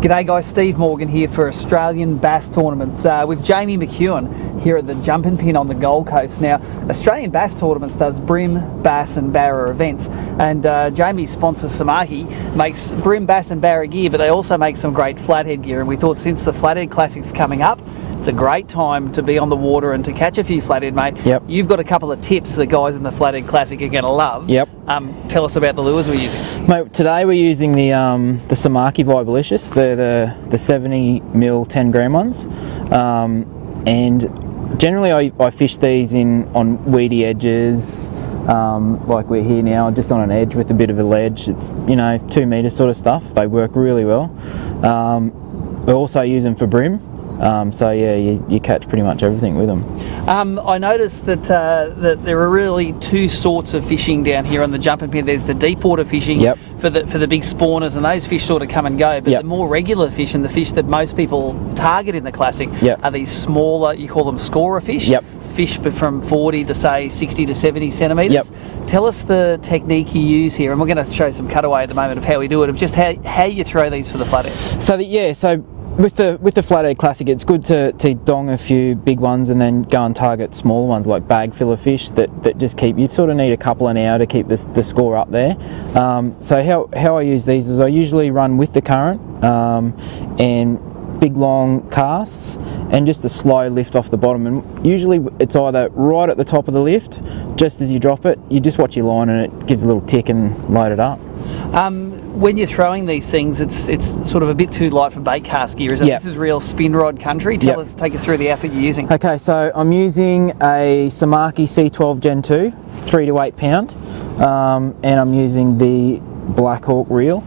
G'day guys, Steve Morgan here for Australian Bass Tournaments with Jamie McKeown here at the Jumpinpin on the Gold Coast. Now, Australian Bass Tournaments does brim, bass and barra events, and Jamie's sponsor Samaki makes brim, bass and barra gear, but they also make some great flathead gear, and we thought since the Flathead Classic's coming up, it's a great time to be on the water and to catch a few flathead, mate. Yep. You've got a couple of tips the guys in the Flathead Classic are going to love. Yep. Tell us about the lures we're using. Mate, today we're using the Samaki Vibelicious. They're the 70mm 10 gram ones, and generally I fish these on weedy edges, like we're here now, just on an edge with a bit of a ledge. It's 2 metre sort of stuff. They work really well. We also use them for brim. So yeah, you catch pretty much everything with them. I noticed that there are really two sorts of fishing down here on the Jumpinpin. There's the deep water fishing for the big spawners, and those fish sort of come and go. But the more regular fish and the fish that most people target in the Classic are these smaller, you call them scorer fish. Fish from 40 to say 60 to 70 centimetres. Tell us the technique you use here, and we're going to show some cutaway at the moment of how we do it, of just how you throw these for the flathead. So with the Flathead Classic, it's good to dong a few big ones and then go and target smaller ones like bag filler fish that just keep, you sort of need a couple an hour to keep the score up there. So how I use these is I usually run with the current and big long casts and just a slow lift off the bottom, and usually it's either right at the top of the lift, just as you drop it, you just watch your line and it gives a little tick and load it up. When you're throwing these things, it's sort of a bit too light for bait cast gear, isn't it? This is real spin rod country. Take us through the outfit you're using. Okay, so I'm using a Samaki C12 Gen 2, 3 to 8 pound, and I'm using the Black Hawk reel.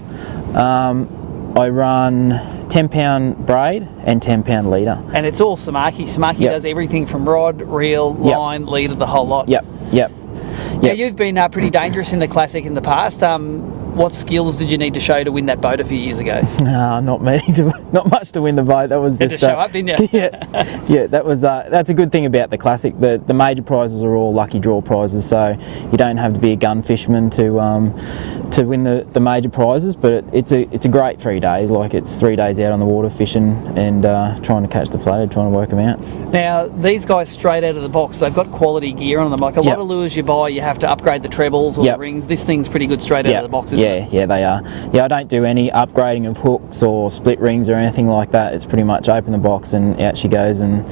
I run 10 pound braid and 10 pound leader. And it's all Samaki. Samaki does everything from rod, reel, line, leader, the whole lot. Now, you've been pretty dangerous in the Classic in the past. What skills did you need to show to win that boat a few years ago? Not much to win the boat. That was just show up, didn't you? yeah. That was that's a good thing about the Classic. The major prizes are all lucky draw prizes, so you don't have to be a gun fisherman to win the major prizes. But it's a great 3 days. Like, it's 3 days out on the water fishing and trying to catch the flathead, trying to work them out. Now, these guys straight out of the box, they've got quality gear on them. Like a lot of lures you buy, you have to upgrade the trebles or the rings. This thing's pretty good straight out of the box, isn't it? Yeah, they are. Yeah, I don't do any upgrading of hooks or split rings or anything like that. It's pretty much open the box and out she goes and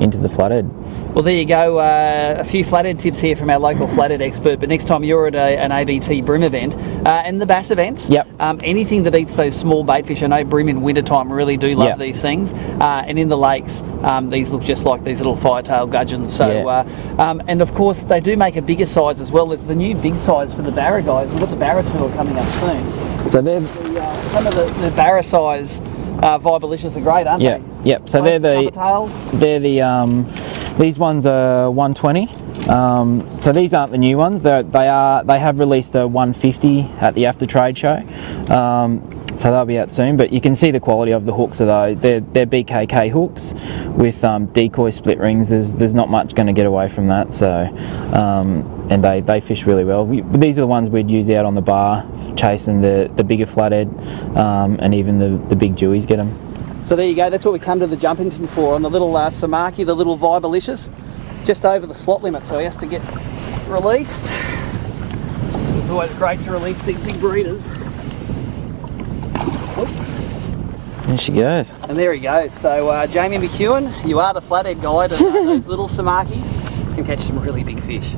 into the flathead. Well, there you go. A few flathead tips here from our local flathead expert. But next time you're at an ABT brim event and the bass events, anything that eats those small bait fish. I know brim in wintertime really do love these things. And in the lakes, these look just like these little firetail gudgeons. So, and of course, they do make a bigger size as well. There's the new big size for the barra guys. We've got the barra tour coming up soon. So they're some of the barra size Vibelicious are great, aren't they? Yep. So these ones are 120. So these aren't the new ones. They have released a 150 at the After Trade show. So they'll be out soon, but you can see the quality of the hooks of those. They're BKK hooks with decoy split rings. There's not much going to get away from that. So and they fish really well. These are the ones we'd use out on the bar, chasing the bigger flathead, and even the big jewies get them. So there you go, that's what we come to the Jumpinpin for, on the little Samaki, the little Vibelicious, just over the slot limit, so he has to get released. It's always great to release these big breeders. There she goes. And there he goes. So Jamie McKeown, you are the flathead guide, and those little Samakis can catch some really big fish.